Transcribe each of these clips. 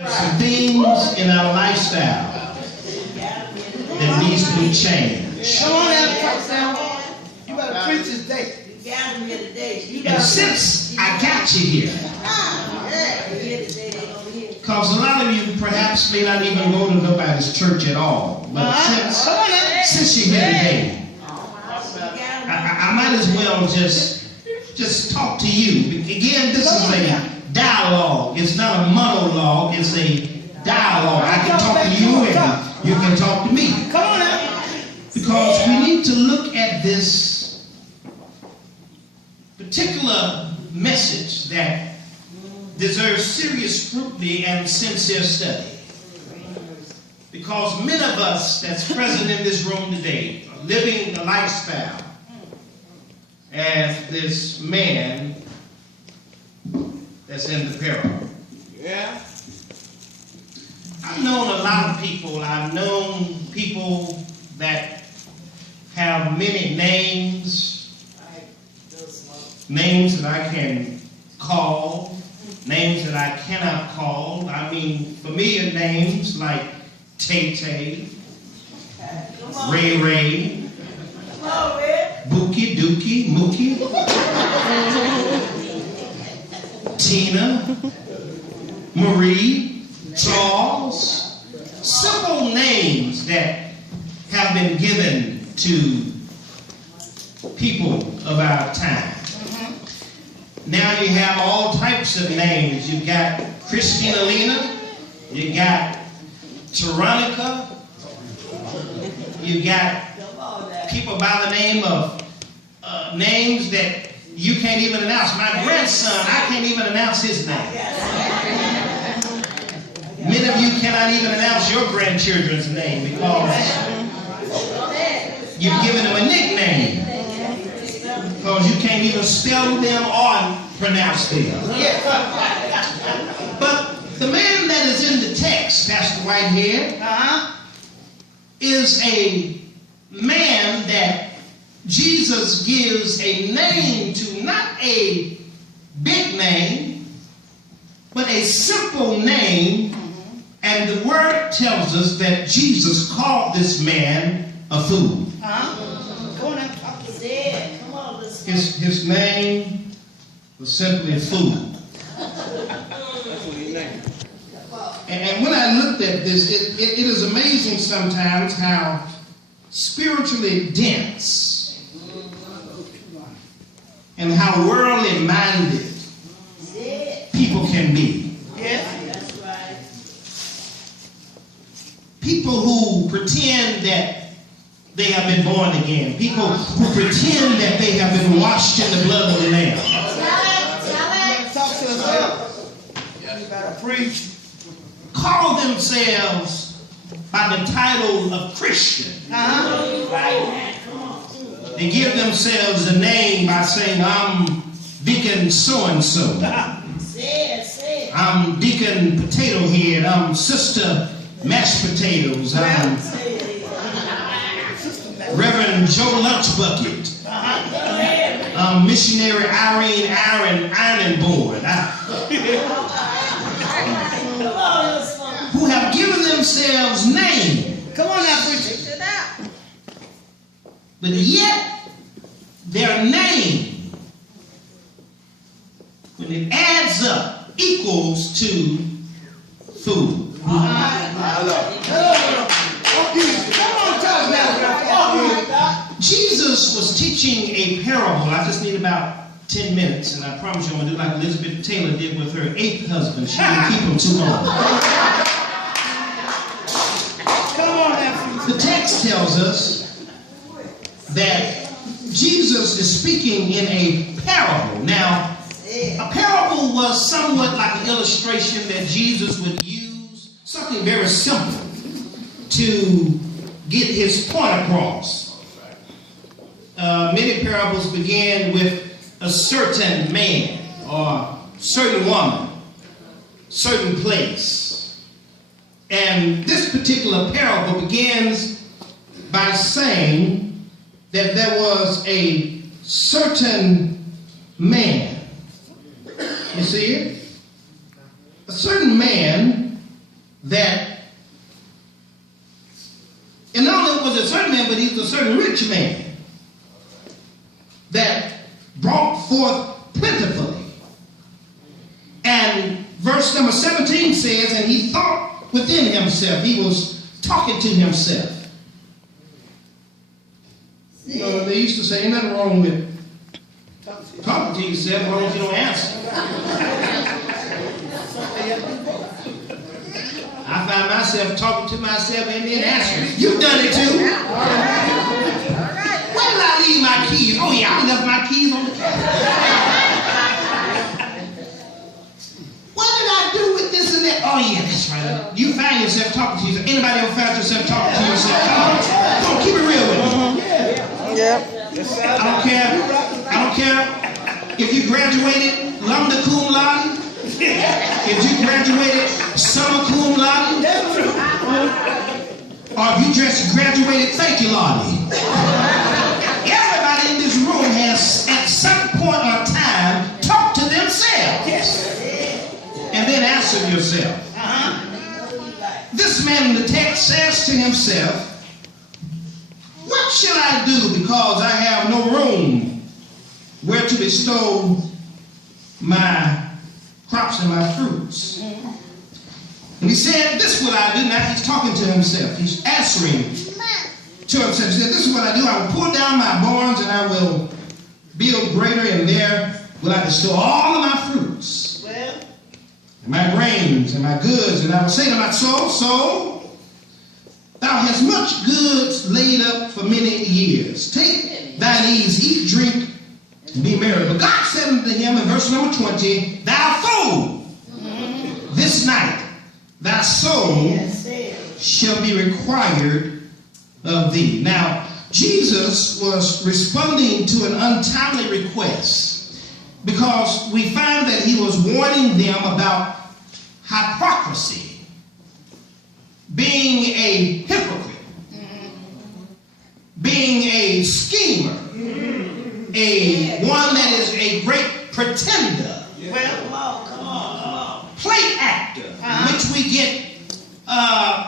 There's some things in our lifestyle that needs to be changed. Come on now, you better preach this day. And since I got you here, because a lot of you perhaps may not even go to nobody's church at all, but since you're here today, I might as well just talk to you. Again, this is a dialogue. It's not a monologue. It's a dialogue. I can talk to you and you can talk to me. Come on now. Because we need to look at this particular message that deserves serious scrutiny and sincere study. Because many of us that's present in this room today are living the lifestyle as this man that's in the parable. Yeah. I've known a lot of people. I've known people that have many names that I can call, names that I cannot call. I mean, familiar names like Tay-Tay, Ray, Bookie, Dookie, Mookie, Tina, Marie, Charles. Simple names that have been given to people of our time. Now you have all types of names. You've got Christina Lena, you got Veronica, you got people by the name of names that you can't even announce. My grandson, I can't even announce his name. Many of you cannot even announce your grandchildren's name because you've given them a nickname. Because you can't even spell them or pronounce them. But the man that is in the text, Pastor Whitehead, is a man that Jesus gives a name to, not a big name, but a simple name. And the word tells us that Jesus called this man a fool. His name was simply a fool. And when I looked at this, it is amazing sometimes how spiritually dense and how worldly minded people can be. People who pretend that they have been born again. People who pretend that they have been washed in the blood of the Lamb. Call themselves by the title of Christian. They give themselves a name by saying, I'm Deacon so-and-so. I'm Deacon Potato Head. I'm Sister Mashed Potatoes. I'm Reverend Joe Lunch Bucket. Missionary Irene Ironing Board. Who have given themselves names. Come on now, preacher. But yet, their name, when it adds up, equals to food. Jesus was teaching a parable. I just need about 10 minutes, and I promise you I'm going to do like Elizabeth Taylor did with her 8th husband. She didn't keep him too long. Come on now. The text tells us that Jesus is speaking in a parable. Now, a parable was somewhat like an illustration that Jesus would use, something very simple, to get his point across. Many parables begin with a certain man or certain woman, certain place. And this particular parable begins by saying that there was a certain man. You see it? A certain man that, and not only was it a certain man, but he was a certain rich man that brought forth plentifully. And verse number 17 says, and he thought within himself. He was talking to himself. You know, they used to say, ain't nothing wrong with talking to yourself as long as you don't answer. I find myself talking to myself and then answering. You've done it too. Where did I leave my keys? Oh yeah, I left my keys on the couch. What did I do with this and that? Oh yeah, that's right. You find yourself talking to yourself. Anybody ever found yourself talking to yourself? Come on, keep it real with me. Yeah. I don't care if you graduated lambda cum laude, if you graduated summa cum laude, or if you just graduated thank you laude. Everybody in this room has at some point or time talked to themselves. Yes. And then answered yourself. This man in the text says to himself, what shall I do because I have no room where to bestow my crops and my fruits? And he said, this is what I do. Now he's talking to himself. He's answering to himself. He said, this is what I do. I will pull down my barns and I will build greater, and there will I bestow all of my fruits, and my grains and my goods. And I will say to my soul, soul, thou hast much goods laid up for many years. Take thine ease, eat, drink, and be merry. But God said unto him in verse number 20, thou fool, this night thy soul shall be required of thee. Now, Jesus was responding to an untimely request because we find that he was warning them about hypocrisy, being a hypocrite, being a schemer, one that is a great pretender, play actor, which we get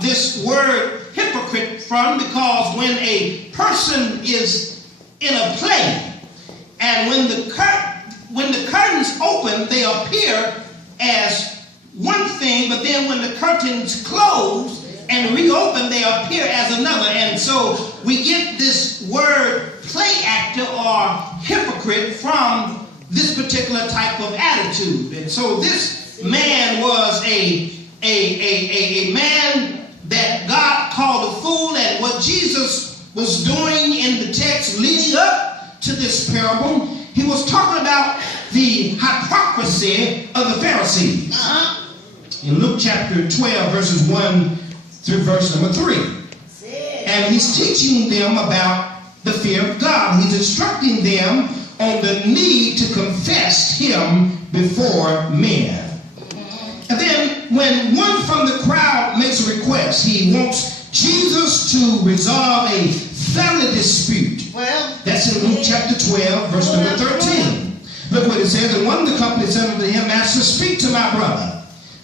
this word hypocrite from, because when a person is in a play and when the curtains open, they appear as one thing, but then when the curtains close and reopen, they appear as another. And so we get this word play actor or hypocrite from this particular type of attitude. And so this man was a man that God called a fool, and what Jesus was doing in the text leading up to this parable, he was talking about the hypocrisy of the Pharisees. In Luke chapter 12, verses 1 through verse number 3. And he's teaching them about the fear of God. He's instructing them on the need to confess him before men. And then when one from the crowd makes a request, he wants Jesus to resolve a family dispute. That's in Luke chapter 12, verse number 13. Look what it says. And one of the company said unto him, Master, speak to my brother,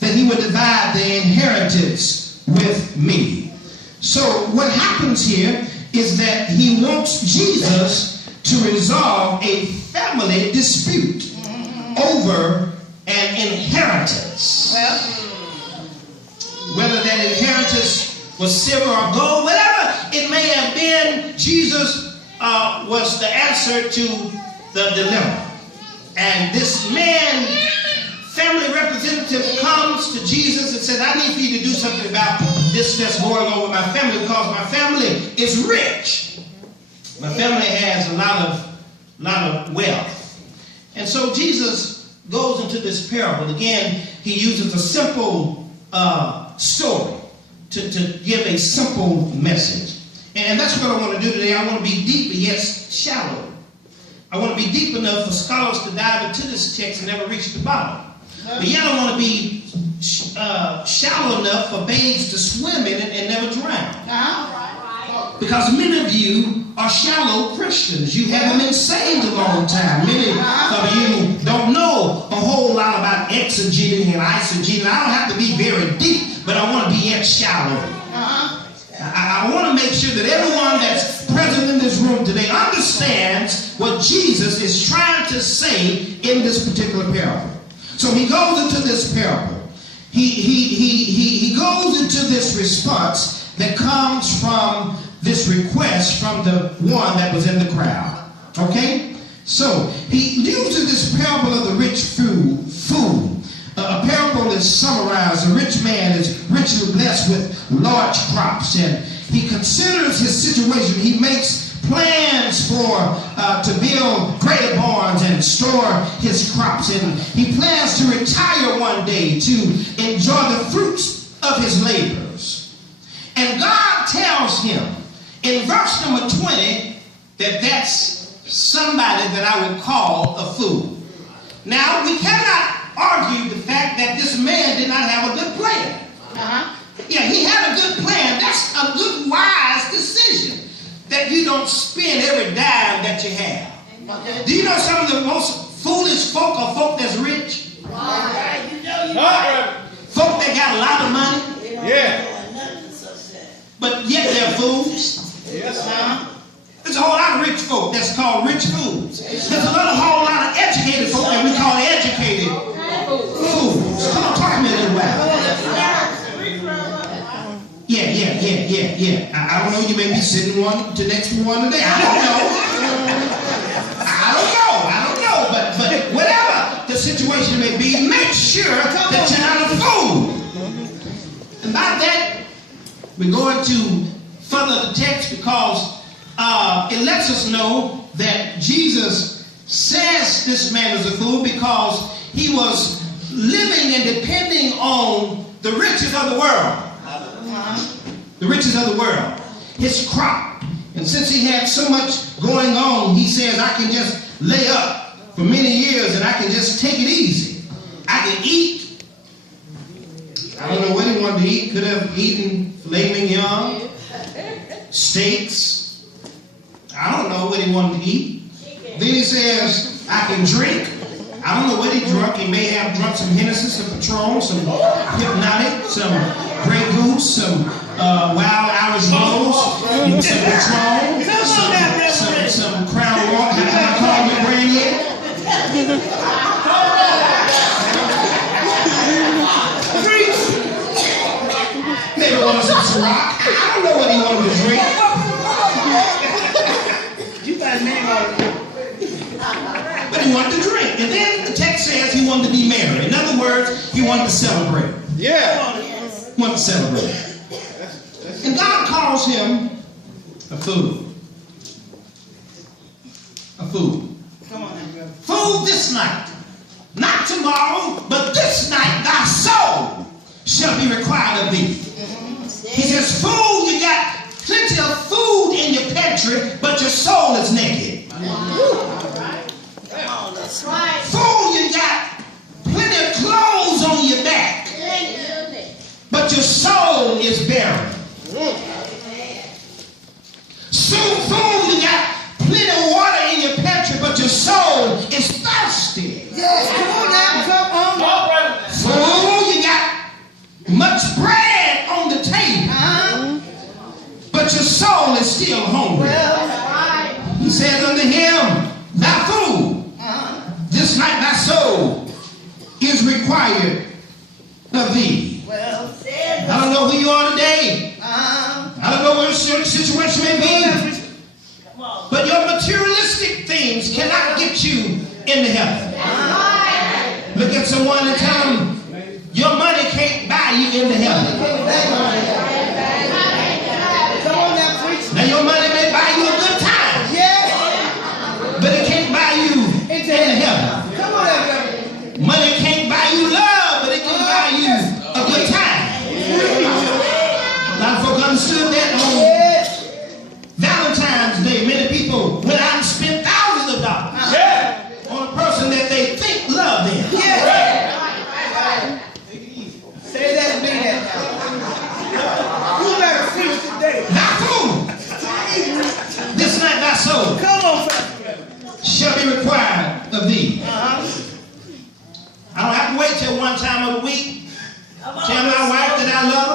that he would divide the inheritance with me. So what happens here is that he wants Jesus to resolve a family dispute over an inheritance. Whether that inheritance was silver or gold, whatever it may have been, Jesus was the answer to the dilemma. And this man, family representative, comes to Jesus and says, I need for you to do something about this that's going on with my family, because my family is rich. My family has a lot of wealth. And so Jesus goes into this parable. Again, he uses a simple story to give a simple message. And that's what I want to do today. I want to be deep but yet shallow. I want to be deep enough for scholars to dive into this text and never reach the bottom. But yet I want to be shallow enough for babes to swim in it and never drown. Because many of you are shallow Christians. You haven't been saved a long time. Many of you don't know a whole lot about exegeting and eisegeting. I don't have to be very deep, but I want to get shallow. I want to make sure that everyone that's present in this room today understands what Jesus is trying to say in this particular parable. So he goes into this parable. He goes into this response that comes from this request from the one that was in the crowd. Okay? So he uses this parable of the rich fool. A parable is summarized. A rich man is richly blessed with large crops, and he considers his situation. He makes plans to build greater barns and store his crops, and he plans to retire one day to enjoy the fruits of his labors. And God tells him in verse number 20 that that's somebody that I would call a fool. Now, we cannot argue the fact that this man did not have a good plan. Yeah, he had a good plan. That's a good, wise decision, that you don't spend every dime that you have. Okay. Do you know some of the most foolish folk are folk that's rich? Right. You know folk that got a lot of money. Yeah. But yet they're fools. Yes. There's a whole lot of rich folk that's called rich fools. There's a whole lot of educated folk that we call educated fools. Come on, talk to me a little while. Yeah. I don't know, you may be sitting one to next to one today. I don't know. But whatever the situation may be, make sure that you're not a fool. And by that, we're going to further the text because it lets us know that Jesus says this man is a fool because he was living and depending on the riches of the world. The riches of the world. His crop. And since he had so much going on, he says, I can just lay up for many years and I can just take it easy. I can eat. I don't know what he wanted to eat. Could have eaten filet mignon, steaks. I don't know what he wanted to eat. Then he says, I can drink. I don't know what he drunk. He may have drunk some Hennessy, some Patron, some Hypnotic, some Grey Goose, some Wild Irish Rose, some Patron, some Crown Royal. Can I call your brand yet? Maybe wanted some Ciroc. I don't know what he wanted to drink. You got a name on it. But he wanted to drink. And then the text says he wanted to be married. In other words, he wanted to celebrate. Yeah. He wanted to celebrate. And God calls him a fool. A fool. Come on, brother. Fool this night. Not tomorrow, but this night thy soul shall be required of thee. He says, fool, you got plenty of food in your pantry, but your soul is naked. That's right. Fool, you got plenty of clothes on your back, but your soul is barren. Fool, you got plenty of water in your pantry, but your soul is thirsty. Yes, come on. Fool, you got much bread on the table, but your soul is still hungry. He says unto him, thou fool, this night thy soul is required of thee. I don't know who you are today. I don't know what your situation may be. But your materialistic things cannot get you into heaven. Look at someone and tell them, your money can't buy you into heaven. Now your money may buy you a good time, but it can't buy you into heaven. Money can't buy you love, but it can buy you a good time. A lot of folk understood that on Valentine's Day. Many people went out and spent thousands of dollars on a person that they think loved them. Say that and mean that. You better preach today. Thy fool, this night thy soul shall be required of thee. I don't have to wait till one time of the week. Tell my wife that I love her.